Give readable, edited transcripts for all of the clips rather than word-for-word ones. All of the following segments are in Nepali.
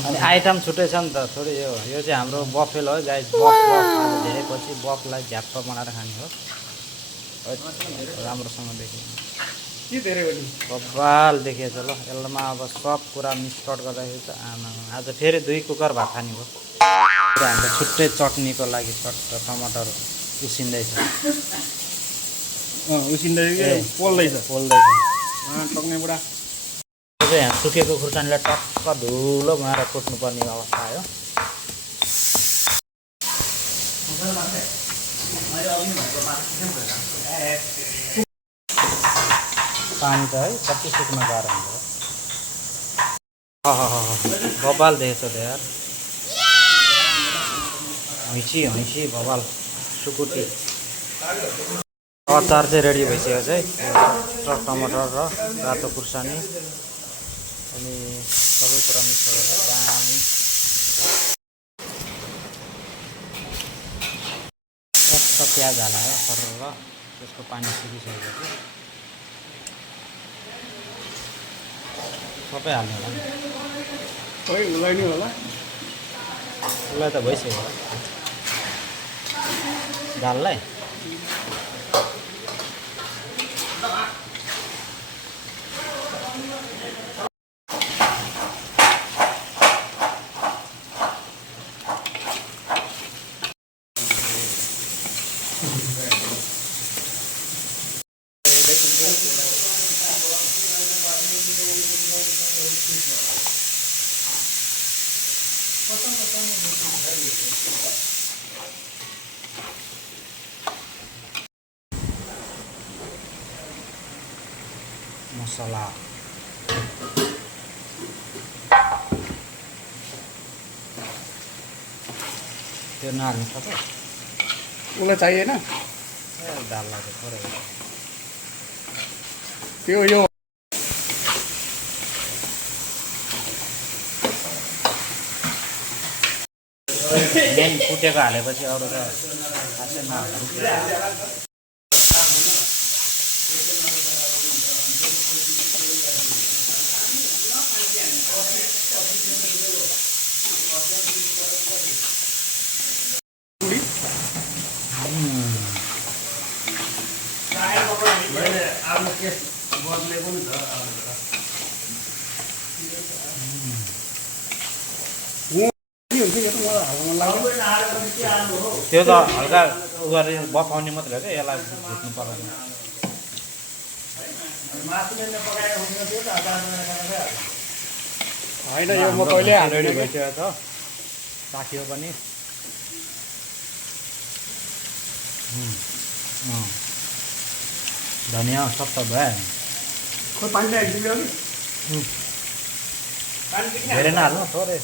अनि आइटम छुट्टै छ नि त थोरै यो चाहिँ हाम्रो बफेल हो गाइस। बफ धेरै पछि बफलाई झ्याप्प बनाएर खाने हो। राम्रोसँग देखियो के धेरै हो नि बबाल देखिएछ ल। यसमा अब सब कुरा मिक्सकट गर्दाखेरि त आज फेरि 2 कुकर भात खाने हो। हाम्रो छुट्टै चटनीको लागि टमाटर उसिन्दैछ। उसिन्दै पोल्दैछ टक्ने बुढा। यहाँ सुकेको खुर्सानीलाई टक्क धुलो बनाएर कुट्नुपर्ने अवस्था आयो। पानी त है कति सुक्न गाह्रो हुन्छ। बबाल देखेछ त यार। हैँसी बबाल सुकुटी। अचार चाहिँ रेडी भइसकेको छ है। टमाटर र रातो खुर्सानी अनि सबै कुरा मिक्स गरेर दामी टक्क प्याज हालेर सरर त्यसको पानी सुकिसकेपछि सबै हाल्नु होला नि। खोइ उसलाई नि होला उसलाई त भइसक्यो दाललाई। मसला त्यो नहाल्नु पर्छ। उसलाई चाहिएन दाललाई त थोरै त्यो यो मेन कुटेको हालेपछि अरू त खासै नहाल्नु। त्यो त हल्का उ गरे बफाउने मात्रै हो क्या। यसलाई भुट्नु पर्दैन। होइन यो म कहिले हालेन रेडी भइसकेको छ। राखियो पनि धनियाँ सब त भयो। खोइ पानी ल्याइदिनु धेरै नहाल्नु थोरै।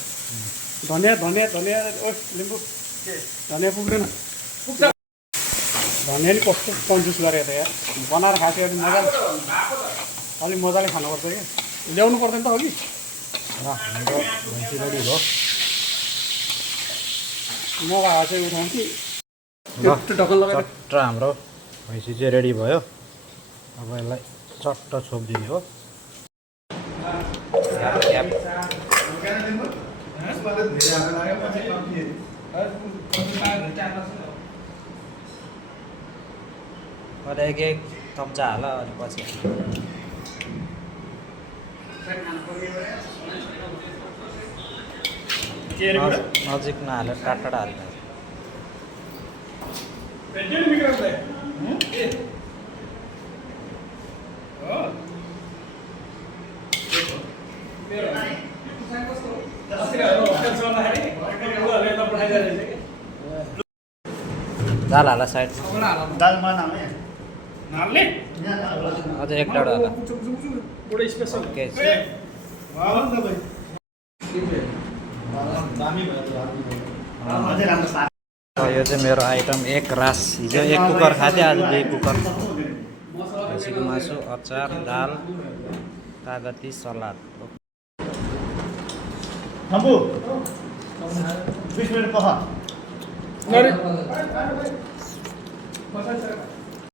धनियाँ ओ लिम्बू धनियाँ पुग्दैन। धनियाँ नि कस्तो कन्जुस गरे त यार। बनाएर खाएको अलिक मजाले अलिक मजाले खानुपर्छ क्या। ल्याउनु पर्दैन त अघि। हाम्रो भैँसी रेडी भयो। म आएको चाहिँ उठाउँ कि ढक्कन लगाएर चट्ट हाम्रो भैँसी चाहिँ रेडी भयो। अब यसलाई चट्ट छोपिदिने हो। एक चम्चा हाल अनि पछि नजिक नहालेर टाढा हाल्नु। दाल हाल साइड अझ एक डाँडा हाल। यो चाहिँ मेरो आइटम एक रास। हिजो 1 कुकर खाँदै आज 2 कुकर। भैँसीको मासु, अचार, दाल, कागती, सलाद। 20 मिनट कसरी छ